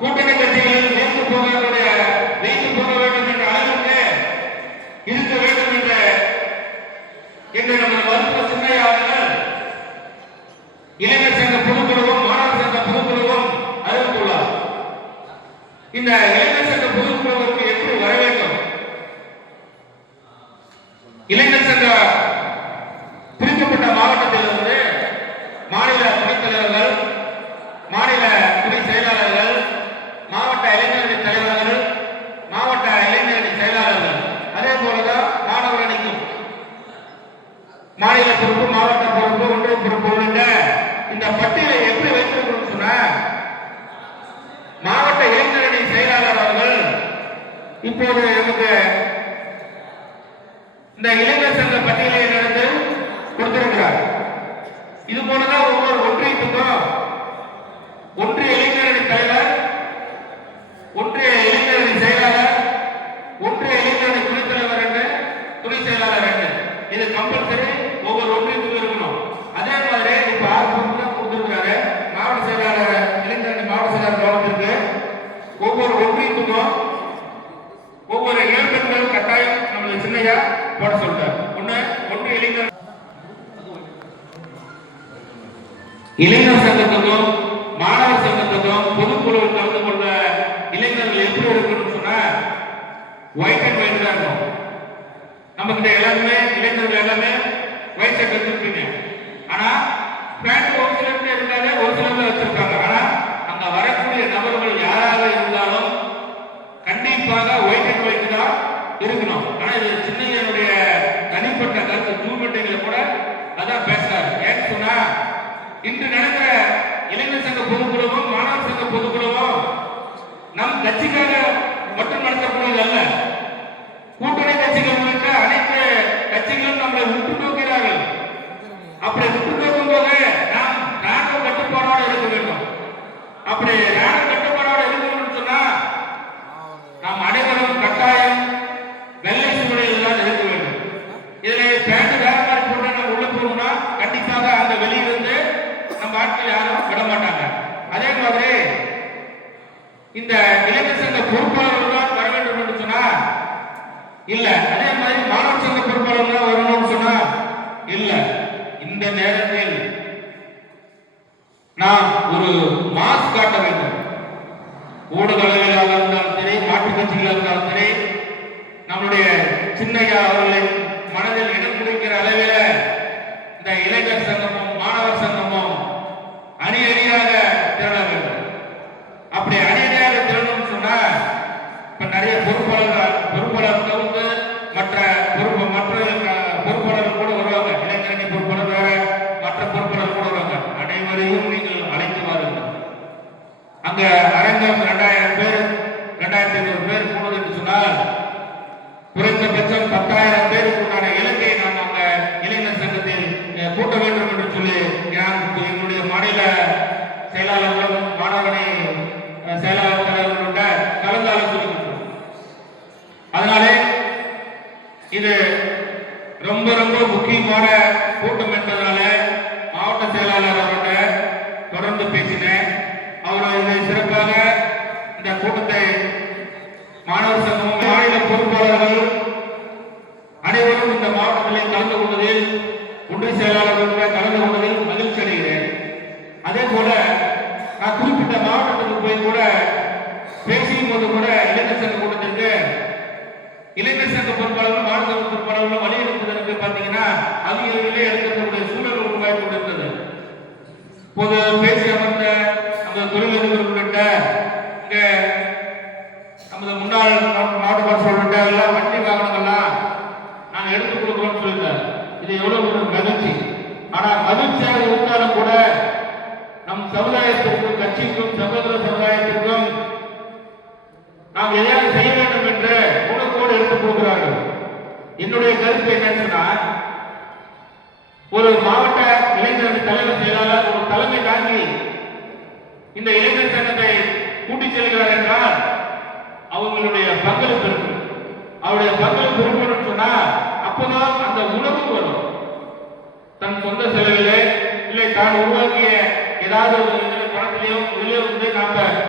கூட்டணி கட்சிகள் வைத்து போக வேண்டும் என்ற அளவிற்கு இருக்க வேண்டும் என்று நம்ம மருத்துவ சின்னையாளர்கள் இளைஞர் சங்க பொதுக்குழுவும் மாணவர் சங்க பொதுக்குழுவும் அறிவித்துள்ளார். இந்த இளைஞர் சங்க பொதுக்குழுவுக்கு எப்படி வர வேண்டும்? இளைஞர் சங்க பிரிக்கப்பட்ட மாவட்டத்திலிருந்து மாநில துணைத் தலைவர்கள், மாநில துணை செயலாளர்கள், மாவட்ட இளைஞரணி தலைவர்கள், மாவட்ட இளைஞரணி செயலாளர்கள், அதே போலதான் மாணவர் அணிக்கும் மாநில பொறுப்பு, மாவட்ட பொறுப்பு, ஒன்றிய பொறுப்பு உள்ளிட்ட இந்த பட்டியலை எப்படி வைத்திருக்கணும் சொன்ன மாவட்ட இளைஞரணி செயலாளர் அவர்கள் இப்போது நமக்கு இந்த இளைஞர் சங்க பட்டியலை நடந்து கொடுத்திருக்கிறார். இது போலதான் ஒவ்வொரு ஒன்றியத்துக்கும் ஒன்றிய இளைஞரணி தலைவர், ஒன்றிய இளைஞரணி செயலாளர், ஒன்றிய இளைஞரணி துணைத் தலைவர் என்று துணை செயலாளர் என்று இது கம்பல்சரி ஒவ்வொரு ஒன்றியத்துக்கும் இருக்கணும். அதே மாதிரி இப்ப 6 தான் கொடுத்திருக்காரு. மாவட்ட செயலாளர் இளைஞரணி மாவட்ட செயலாளர் கவனத்திற்கு ஒவ்வொரு ஒன்றியத்துக்கும் ஒவ்வொரு இளைஞர்களும் கட்டாயம் நம்மளை சின்னையா போட சொல்றார். ஒன்றிய இளைஞர் சங்கத்துக்கும் மாணவர் சங்கத்துக்கும் பொதுக்குழுவில் கலந்து கொண்ட இளைஞர்கள் எப்படி இருக்கணும்னு சொன்னா ஒயிட் அண்ட் ஒயிட் தான் இருக்கும். நம்ம கிட்ட எல்லாருமே இளைஞர்கள் எல்லாமே ஒயிட் ஷர்ட் வச்சிருப்பீங்க. ஆனா பேண்ட் ஒரு சிலர் இருந்தாலே ஒரு சிலர் வச்சிருக்காங்க. ஆனா அங்க வரக்கூடிய நபர்கள் யாராக இருந்தாலும் கண்டிப்பாக ஒயிட் அண்ட் ஒயிட் தான் இருக்கணும். ஆனா இது சின்னையனுடைய தனிப்பட்ட கருத்து ஜூமெட்டிங்ல கூட அதான் பேசுறாரு. ஏன்னு சொன்னா இன்று நடக்கிற இளைஞர் சங்க பொதுக்குழுவும் மாணவர் சங்க பொதுக்குழுவும் நம் கட்சிக்காக மட்டும் நடத்தக்கூடியது அல்ல. கூட்டணி கட்சிகள் உள்ளிட்ட அனைத்து கட்சிகளும் நம்மளை உற்று நோக்கிறார்கள். அப்படி உற்று நோக்கும் போது நாம் ராணுவ கட்டுப்பாடோடு இருக்க வேண்டும். அப்படி ராணுவ கட்டுப்பாடோடு இருக்கணும்னு சொன்னா நாம் அனைவரும் கட்டாயம் வெள்ளை சூழலில் தான் இருக்க வேண்டும். இதில் பேண்ட் வேற மாதிரி போட்டு நம்ம உள்ள போகணும்னா கண்டிப்பாக அந்த வெளியிலிருந்து நம்ம ஆட்கள் யாரும் விட மாட்டாங்க. அதே மாதிரி இந்த இளைஞர் சங்க பொறுப்பாளர்கள் தான் வர வேண்டும் என்று சொன்னா இல்ல. அதே மாதிரி மாணவர் சங்க பொறுப்பாளர்கள் தான் வரணும்னு சொன்னா இல்ல. இந்த நேரத்தில் நாம் ஒரு மாஸ் காட்ட வேண்டும். ஊடகங்களாக இருந்தாலும் சரி, மாற்றுக் கட்சிகளாக இருந்தாலும் சரி, நம்முடைய சின்னையா அவர்களின் மனதில் இடம் பிடிக்கிற அளவில் இந்த இளைஞர் சங்கமும் மாணவர் சங்கமும் அணி அணியாக திரள வேண்டும். அப்படி அணி அணியாக திரளணும்னு சொன்னா இப்ப நிறைய பொறுப்பாளர் தவிர்த்து மற்ற பொறுப்பாளர்கள் கூட வருவாங்க. இளைஞரணி பொறுப்பாளர் வேற, மற்ற பொறுப்பாளர் கூட வருவாங்க. அனைவரையும் நீங்கள் அழைத்து வாருங்கள். அங்க அரங்கம் 2000 பேர் 2500 பேர் கூடுது என்று சொன்னால் குறைந்தபட்சம் 10,000 பேருக்கு உண்டான இலக்கை நாம் அங்க இளைஞர் சங்கத்தில் கூட்ட வேண்டும் என்று சொல்லி என்னுடைய மாநில செயலாளர்களும் மாணவனை செயலாளர் தலைவர்களோட கலந்து ஆலோசிக்கிறோம். அதனாலே இது ரொம்ப ரொம்ப முக்கியமான கூட்டம் என்பதனால மாவட்ட செயலாளர் அவர்கிட்ட தொடர்ந்து பேசினேன். அவர் இதை சிறப்பாக இந்த கூட்டத்தை மாணவர் சங்கமும் மாநில பொறுப்பாளர்கள் அனைவரும் இந்த மாவட்டத்தில் கலந்து கொண்டதில், ஒன்றிய செயலாளர்கள் கலந்து கொண்டதில் மகிழ்ச்சி அடைகிறேன். அதே போல நான் குறிப்பிட்ட மாவட்டத்துக்கு போய் கூட பேசியும் போது கூட இளைஞர் சங்க கூட்டத்திற்கு இளைஞர் சங்க பொறுப்பாளர்கள் மாநில சங்க பொறுப்பாளர்கள் வலியுறுத்துவதற்கு பார்த்தீங்கன்னா அதிக அளவிலே எடுக்கக்கூடிய சூழல் உருவாக்கி கொண்டிருந்தது. இப்போது பேசி அமர்ந்த அந்த தொழிலதிபர் உள்ளிட்ட இங்க நமது முன்னாள் மாவட்ட சொல்லிட்ட எல்லாம் வண்டி வாகனங்கள்லாம் நாங்கள் எடுத்துக் கொடுக்கிறோம்னு சொல்லியிருந்தார். இது எவ்வளவு ஒரு மகிழ்ச்சி. ஆனால் மகிழ்ச்சியாக இருந்தாலும் கூட நம் சமுதாயத்திற்கும் கட்சிக்கும் சகோதர சமுதாயத்திற்கும் நாம் எதையாவது செய்ய வேண்டும் என்று உணர்வோடு எடுத்துக் கொடுக்கிறார்கள். என்னுடைய கருத்து என்னன்னு சொன்னா, ஒரு மாவட்ட இளைஞர் தலைவர் செயலாளர் ஒரு தலைமை தாங்கி இந்த இளைஞர் சங்கத்தை கூட்டிச் செல்கிறார் என்றால் அவங்களுடைய பங்களிப்பு இருக்கு. அவருடைய பங்களிப்பு இருக்கணும்னு சொன்னா அப்பதான் அந்த உணர்வு வரும். தன் சொந்த செலவிலே இல்லை தான் உருவாக்கிய ஏதாவது ஒரு பணத்திலேயோ